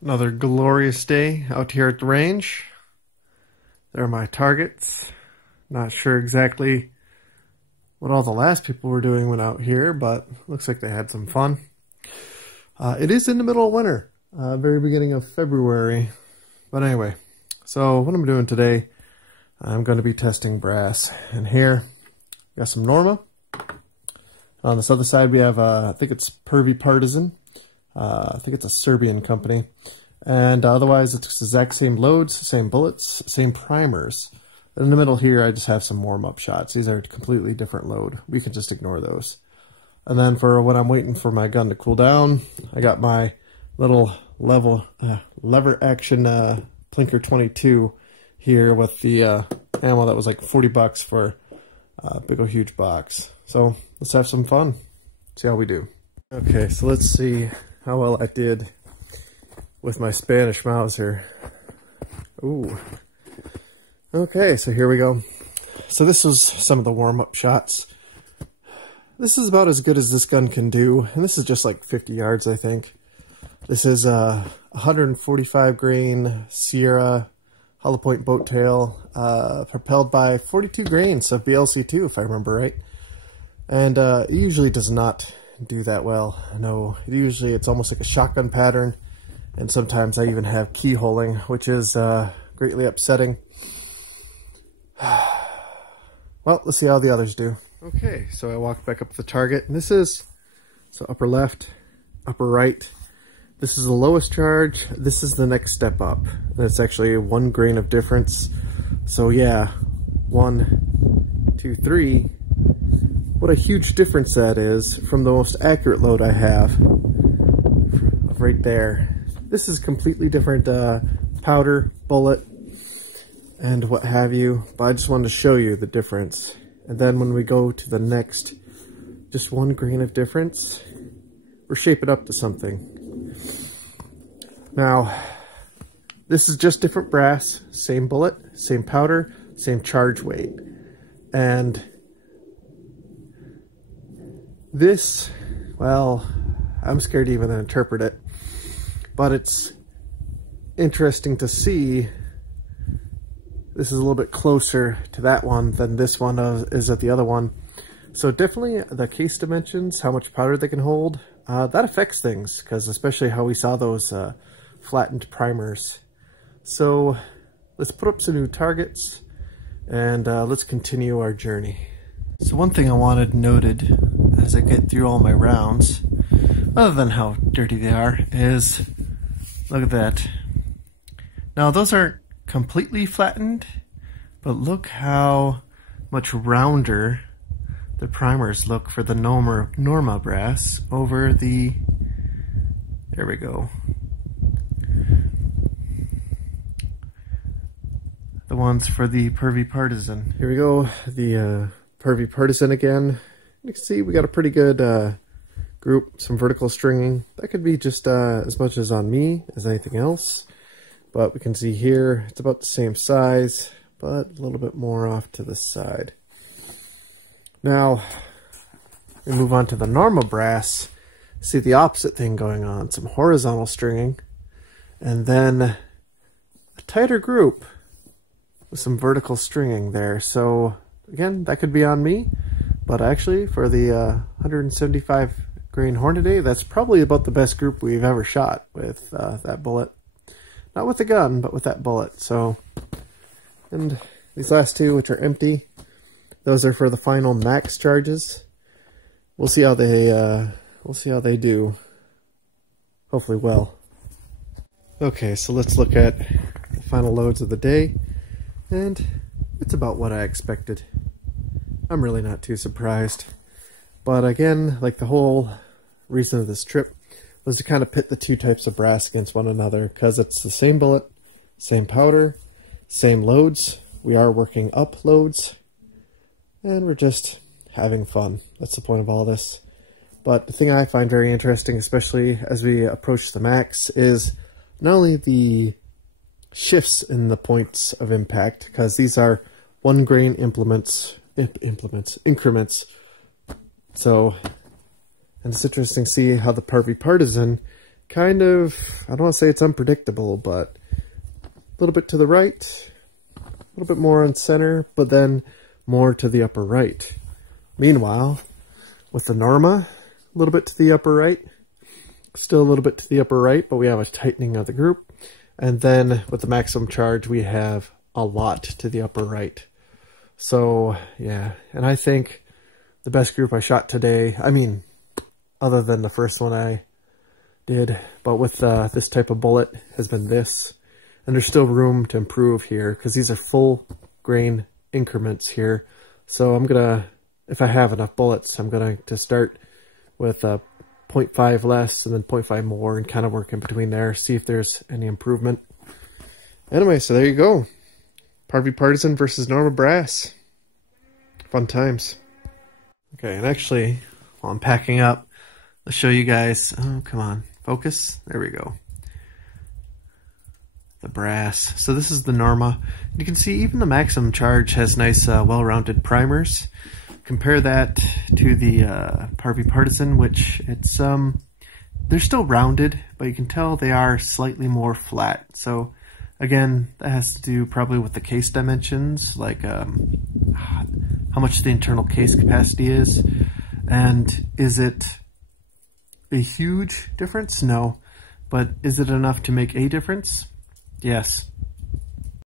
Another glorious day out here at the range. There are my targets. Not sure exactly what all the last people were doing when out here, but looks like they had some fun. It is in the middle of winter, very beginning of February. But anyway, so what I'm doing today, I'm going to be testing brass. And here, we got some Norma. On this other side, we have, I think it's Prvi Partisan. I think it's a Serbian company. And otherwise, it's the exact same loads, same bullets, same primers. In the middle here, I just have some warm-up shots. These are a completely different load. We can just ignore those. And then for when I'm waiting for my gun to cool down, I got my little lever action Plinker 22 here with the ammo that was like 40 bucks for a big old huge box. So let's have some fun. See how we do. Okay, so let's see how well I did with my Spanish Mauser. Ooh. Okay, so here we go. So this was some of the warm-up shots. This is about as good as this gun can do, and this is just like 50 yards, I think. This is a 145 grain Sierra hollow point boat tail, propelled by 42 grains of BLC2, if I remember right. And it usually does not do that well. No, usually it's almost like a shotgun pattern, and sometimes I even have keyholing, which is greatly upsetting. Well, let's see how the others do. Okay, so I walked back up to the target, and this is, so upper left, upper right. This is the lowest charge. This is the next step up. And it's actually 1 grain of difference. So yeah, 1, 2, 3. What a huge difference that is from the most accurate load I have. Right there. This is completely different powder, bullet, and what have you. But I just wanted to show you the difference. And then when we go to the next, just 1 grain of difference, we're shaping up to something. Now, this is just different brass, same bullet, same powder, same charge weight. And this, well, I'm scared to even interpret it, but it's interesting to see. This is a little bit closer to that one than this one is at the other one. So definitely the case dimensions, how much powder they can hold, that affects things, because especially how we saw those flattened primers. So let's put up some new targets, and let's continue our journey. So one thing I wanted noted as I get through all my rounds, other than how dirty they are, is look at that. Now those aren't completely flattened, but look how much rounder the primers look for the Norma brass over the, there we go, the ones for the Prvi Partisan. Here we go, the Prvi Partisan again. You can see we got a pretty good group, some vertical stringing. That could be just as much as on me as anything else. But we can see here, it's about the same size, but a little bit more off to the side. Now, we move on to the Norma brass. See the opposite thing going on. Some horizontal stringing, and then a tighter group with some vertical stringing there. So, again, that could be on me, but actually for the 175 grain Hornady, that's probably about the best group we've ever shot with that bullet. Not with the gun, but with that bullet. So, and these last two, which are empty, those are for the final max charges. We'll see how they do. Hopefully well. Okay, so let's look at the final loads of the day, and it's about what I expected. I'm really not too surprised. But again, like the whole reason of this trip was to kind of pit the two types of brass against one another, because it's the same bullet, same powder, same loads. We are working up loads, and we're just having fun. That's the point of all this. But the thing I find very interesting, especially as we approach the max, is not only the shifts in the points of impact, because these are 1 grain increments. So, and it's interesting to see how the Prvi Partisan kind of, I don't want to say it's unpredictable, but a little bit to the right, a little bit more on center, but then more to the upper right. Meanwhile, with the Norma, a little bit to the upper right, still a little bit to the upper right, but we have a tightening of the group. And then with the maximum charge, we have a lot to the upper right. So yeah, and I think the best group I shot today, I mean, other than the first one I did, but with this type of bullet, has been this. And there's still room to improve here, because these are full grain increments here. So I'm gonna, if I have enough bullets, I'm going to start with 0.5 less and then 0.5 more and kind of work in between there, see if there's any improvement. Anyway, so there you go. Prvi Partisan versus Norma Brass. Fun times. Okay, and actually, while I'm packing up, let's show you guys, oh, come on, focus, there we go. The brass. So this is the Norma. You can see even the maximum charge has nice, well-rounded primers. Compare that to the Prvi Partisan, which it's they're still rounded, but you can tell they are slightly more flat. So again, that has to do probably with the case dimensions, like how much the internal case capacity is. And is it a huge difference? No. But is it enough to make a difference? Yes.